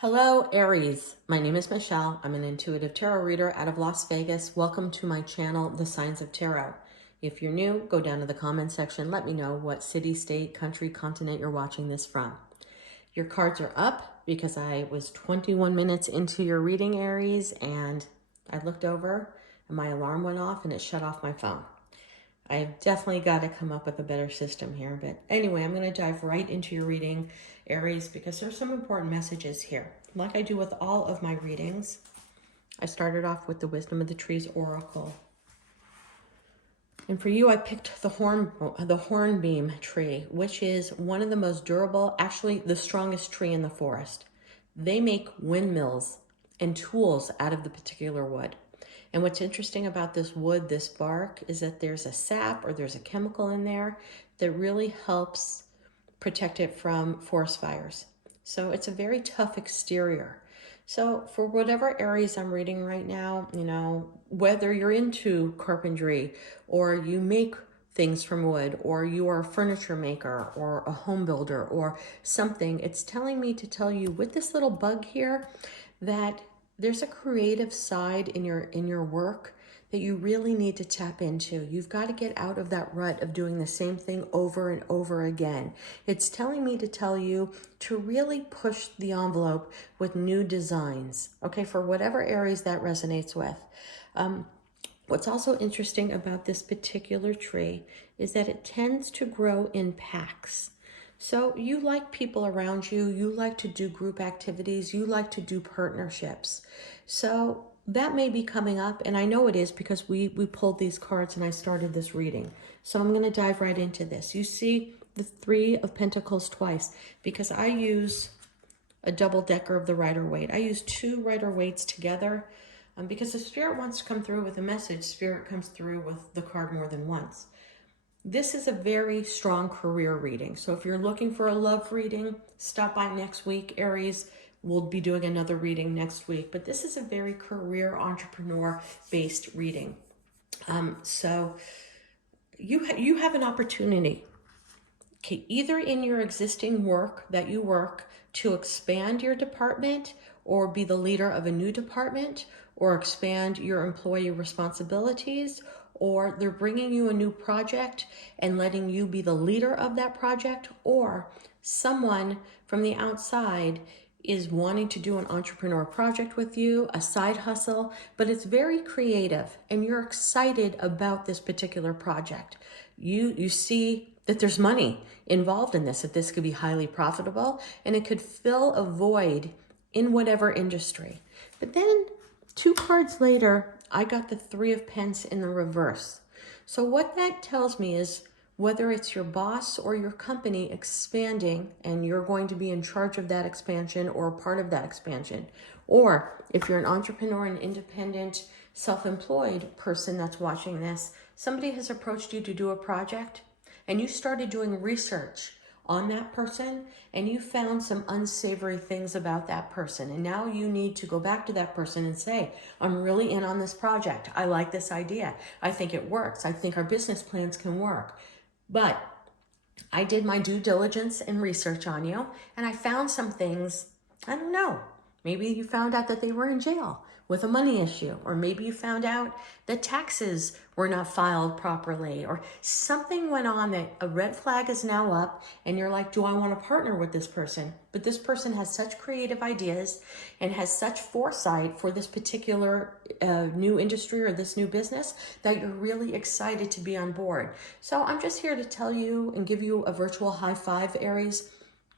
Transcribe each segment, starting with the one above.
Hello, Aries. My name is Michelle. I'm an intuitive tarot reader out of Las Vegas. Welcome to my channel, The Signs of Tarot. If you're new, go down to the comment section. Let me know what city, state, country, continent you're watching this from. Your cards are up because I was 21 minutes into your reading, Aries, and I looked over and my alarm went off and it shut off my phone. I've definitely got to come up with a better system here. But anyway, I'm going to dive right into your reading, Aries, because there's some important messages here. Like I do with all of my readings, I started off with the Wisdom of the Trees Oracle. And for you, I picked the hornbeam tree, which is one of the most durable, actually the strongest tree in the forest. They make windmills and tools out of the particular wood. And what's interesting about this wood, this bark, is that there's a sap or there's a chemical in there that really helps protect it from forest fires. So it's a very tough exterior. So for whatever Aries I'm reading right now, whether you're into carpentry or you make things from wood or you are a furniture maker or a home builder or something, it's telling me to tell you with this little bug here that there's a creative side in your work that you really need to tap into. You've got to get out of that rut of doing the same thing over and over again. It's telling me to tell you to really push the envelope with new designs, okay, for whatever Aries that resonates with. What's also interesting about this particular tree is that it tends to grow in packs. So you like people around you, you like to do group activities, you like to do partnerships. So that may be coming up, and I know it is because we pulled these cards and I started this reading. So I'm going to dive right into this. You see the Three of Pentacles twice because I use a double decker of the Rider-Waite. I use two Rider-Waites together because the Spirit wants to come through with a message. Spirit comes through with the card more than once. This is a very strong career reading. So if you're looking for a love reading, stop by next week. Aries, we'll be doing another reading next week. But this is a very career entrepreneur-based reading. So you have an opportunity, okay, either in your existing work that you work to expand your department or be the leader of a new department or expand your employee responsibilities, or they're bringing you a new project and letting you be the leader of that project, or someone from the outside is wanting to do an entrepreneur project with you, a side hustle, but it's very creative and you're excited about this particular project. You see that there's money involved in this, that this could be highly profitable and it could fill a void in whatever industry. But then 2 cards later, I got the Three of Pence in the reverse. So what that tells me is whether it's your boss or your company expanding and you're going to be in charge of that expansion or a part of that expansion, or if you're an entrepreneur, an independent, self-employed person that's watching this, somebody has approached you to do a project and you started doing research on that person and you found some unsavory things about that person. And now you need to go back to that person and say, I'm really in on this project. I like this idea. I think it works. I think our business plans can work. But I did my due diligence and research on you and I found some things, I don't know. Maybe you found out that they were in jail with a money issue, or maybe you found out that taxes were not filed properly, or something went on that a red flag is now up and you're like, do I want to partner with this person? But this person has such creative ideas and has such foresight for this particular new industry or this new business that you're really excited to be on board. So I'm just here to tell you and give you a virtual high five, Aries.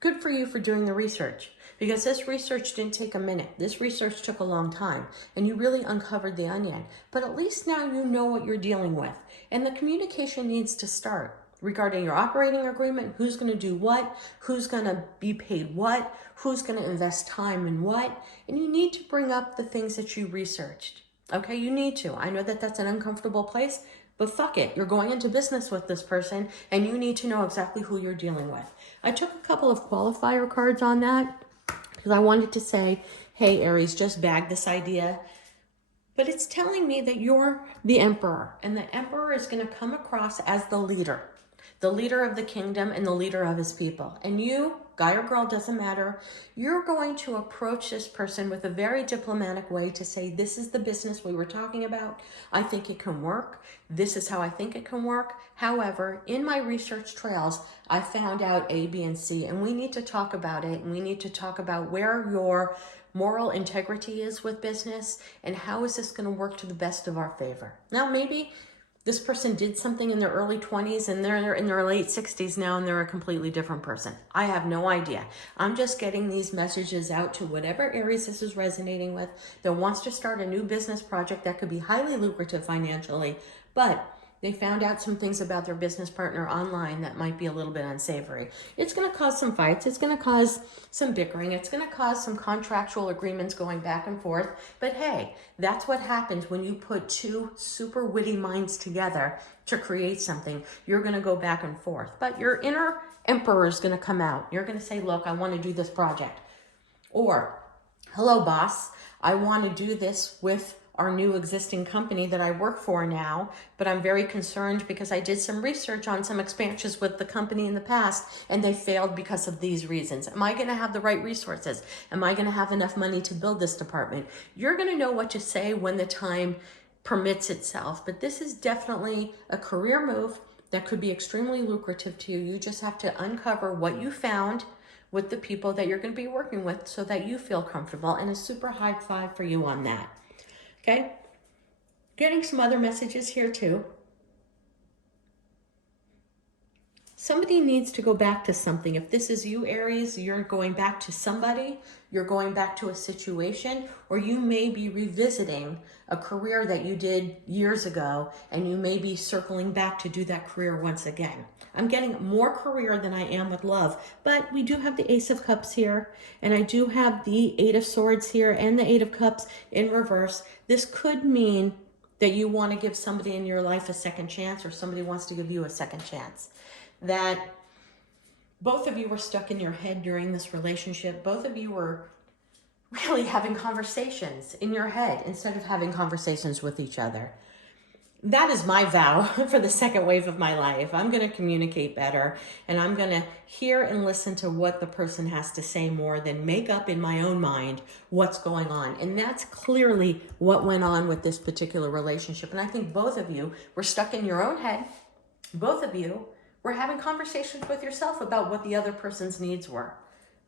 Good for you for doing the research, because this research didn't take a minute. This research took a long time and you really uncovered the onion. But at least now you know what you're dealing with. And the communication needs to start regarding your operating agreement, who's going to do what, who's going to be paid what, who's going to invest time in what. And you need to bring up the things that you researched. Okay, you need to. I know that that's an uncomfortable place, but fuck it. You're going into business with this person and you need to know exactly who you're dealing with. I took a couple of qualifier cards on that because I wanted to say, hey, Aries, just bag this idea. But it's telling me that you're the emperor, and the emperor is going to come across as the leader of the kingdom and the leader of his people. And you guy or girl, doesn't matter. You're going to approach this person with a very diplomatic way to say, this is the business we were talking about. I think it can work. This is how I think it can work. However, in my research trails, I found out A, B, and C, and we need to talk about it. And we need to talk about where your moral integrity is with business and how is this going to work to the best of our favor. Now, maybe this person did something in their early 20s and they're in their late 60s now and they're a completely different person. I have no idea. I'm just getting these messages out to whatever Aries this is resonating with that wants to start a new business project that could be highly lucrative financially, but they found out some things about their business partner online that might be a little bit unsavory. It's going to cause some fights. It's going to cause some bickering. It's going to cause some contractual agreements going back and forth. But hey, that's what happens when you put two super witty minds together to create something. You're going to go back and forth. But your inner emperor is going to come out. You're going to say, look, I want to do this project. Or, hello, boss. I want to do this with our new existing company that I work for now, but I'm very concerned because I did some research on some expansions with the company in the past and they failed because of these reasons. Am I going to have the right resources? Am I going to have enough money to build this department? You're going to know what to say when the time permits itself, but this is definitely a career move that could be extremely lucrative to you. You just have to uncover what you found with the people that you're going to be working with so that you feel comfortable, and a super high five for you on that. Okay, getting some other messages here too. Somebody needs to go back to something. If this is you, Aries, you're going back to somebody, you're going back to a situation, or you may be revisiting a career that you did years ago, and you may be circling back to do that career once again. I'm getting more career than I am with love, but we do have the Ace of Cups here, and I do have the Eight of Swords here and the Eight of Cups in reverse. This could mean that you want to give somebody in your life a second chance, or somebody wants to give you a second chance. That both of you were stuck in your head during this relationship. Both of you were really having conversations in your head instead of having conversations with each other. That is my vow for the second wave of my life. I'm going to communicate better, and I'm going to hear and listen to what the person has to say more than make up in my own mind what's going on. And that's clearly what went on with this particular relationship. And I think both of you were stuck in your own head. Both of you were having conversations with yourself about what the other person's needs were.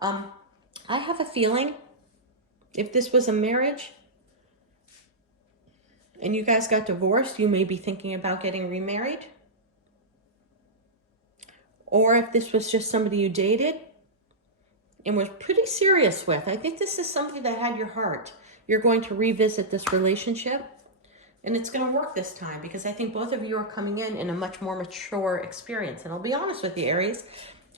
I have a feeling if this was a marriage and you guys got divorced, you may be thinking about getting remarried. Or if this was just somebody you dated and was pretty serious with, I think this is somebody that had your heart. You're going to revisit this relationship, and it's going to work this time because I think both of you are coming in a much more mature experience. And I'll be honest with you, Aries,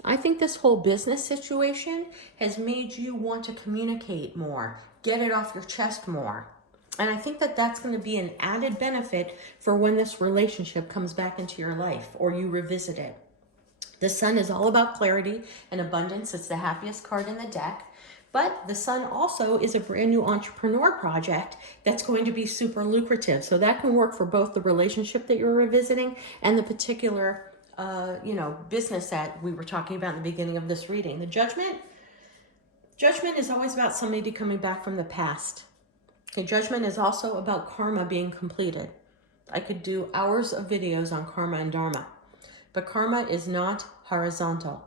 I think this whole business situation has made you want to communicate more, get it off your chest more. And I think that that's going to be an added benefit for when this relationship comes back into your life or you revisit it. The Sun is all about clarity and abundance. It's the happiest card in the deck. But the Sun also is a brand new entrepreneur project that's going to be super lucrative. So that can work for both the relationship that you're revisiting and the particular business that we were talking about in the beginning of this reading. The Judgment is always about somebody coming back from the past. Okay, Judgment is also about karma being completed. I could do hours of videos on karma and dharma, but karma is not horizontal,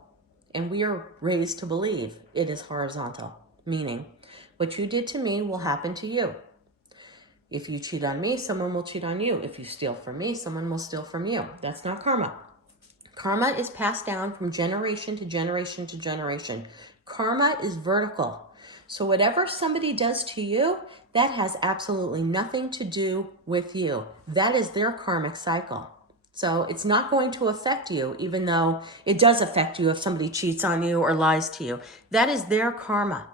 and we are raised to believe it is horizontal, meaning what you did to me will happen to you. If you cheat on me, someone will cheat on you. If you steal from me, someone will steal from you. That's not karma. Karma is passed down from generation to generation to generation. Karma is vertical. So whatever somebody does to you, that has absolutely nothing to do with you. That is their karmic cycle. So it's not going to affect you, even though it does affect you if somebody cheats on you or lies to you. That is their karma.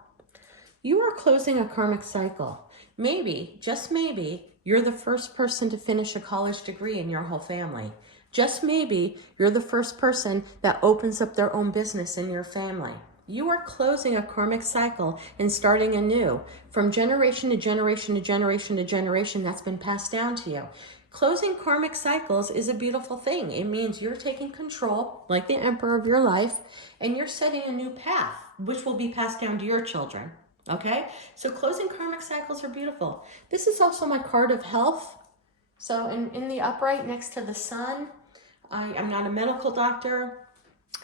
You are closing a karmic cycle. Maybe, just maybe, you're the first person to finish a college degree in your whole family. Just maybe, you're the first person that opens up their own business in your family. You are closing a karmic cycle and starting anew from generation to generation to generation to generation that's been passed down to you. Closing karmic cycles is a beautiful thing. It means you're taking control, like the emperor of your life, and you're setting a new path, which will be passed down to your children. Okay? So closing karmic cycles are beautiful. This is also my card of health. So in the upright next to the sun, I'm not a medical doctor,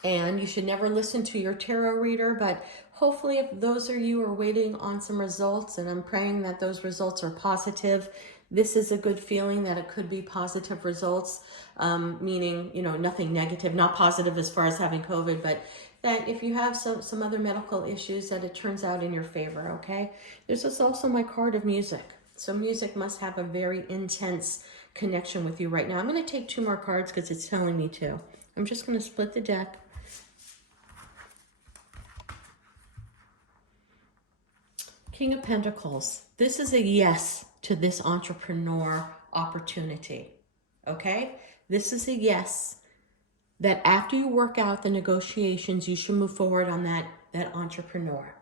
and you should never listen to your tarot reader, but hopefully if those of you are waiting on some results, and I'm praying that those results are positive, this is a good feeling that it could be positive results, meaning, you know, nothing negative, not positive as far as having COVID, but that if you have some other medical issues, that it turns out in your favor, okay? There's also my card of music. So music must have a very intense connection with you right now. I'm going to take 2 more cards because it's telling me to. I'm just going to split the deck. King of Pentacles. This is a yes to this entrepreneur opportunity, okay? This is a yes that after you work out the negotiations, you should move forward on that entrepreneur.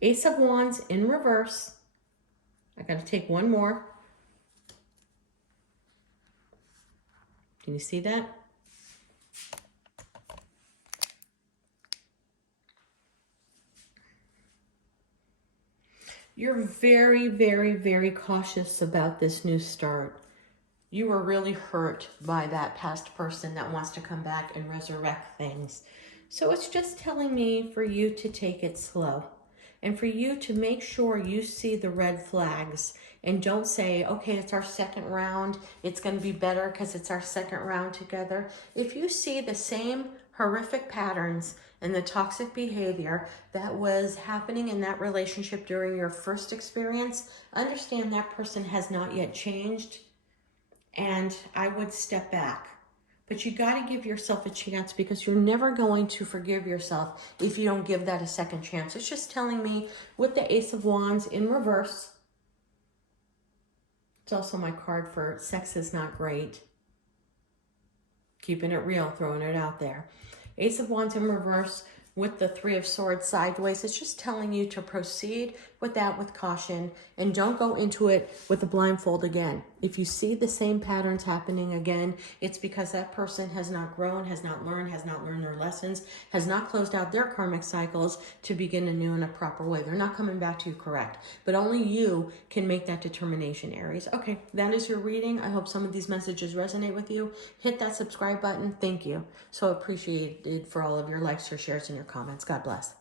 Ace of Wands in reverse. I got to take 1 more. Can you see that? You're very, very, very cautious about this new start. You were really hurt by that past person that wants to come back and resurrect things. So it's just telling me for you to take it slow and for you to make sure you see the red flags and don't say, okay, it's our second round. It's going to be better because it's our second round together. If you see the same horrific patterns and the toxic behavior that was happening in that relationship during your first experience, understand that person has not yet changed, and I would step back. But you got to give yourself a chance because you're never going to forgive yourself if you don't give that a second chance. It's just telling me with the Ace of Wands in reverse. It's also my card for sex is not great. Keeping it real, throwing it out there. Ace of Wands in reverse with the 3 of Swords sideways. It's just telling you to proceed with that with caution and don't go into it with a blindfold again. If you see the same patterns happening again, it's because that person has not grown, has not learned their lessons, has not closed out their karmic cycles to begin anew in a proper way. They're not coming back to you correct, but only you can make that determination, Aries. Okay, that is your reading. I hope some of these messages resonate with you. Hit that subscribe button. Thank you. So appreciated for all of your likes, your shares, and your comments. God bless.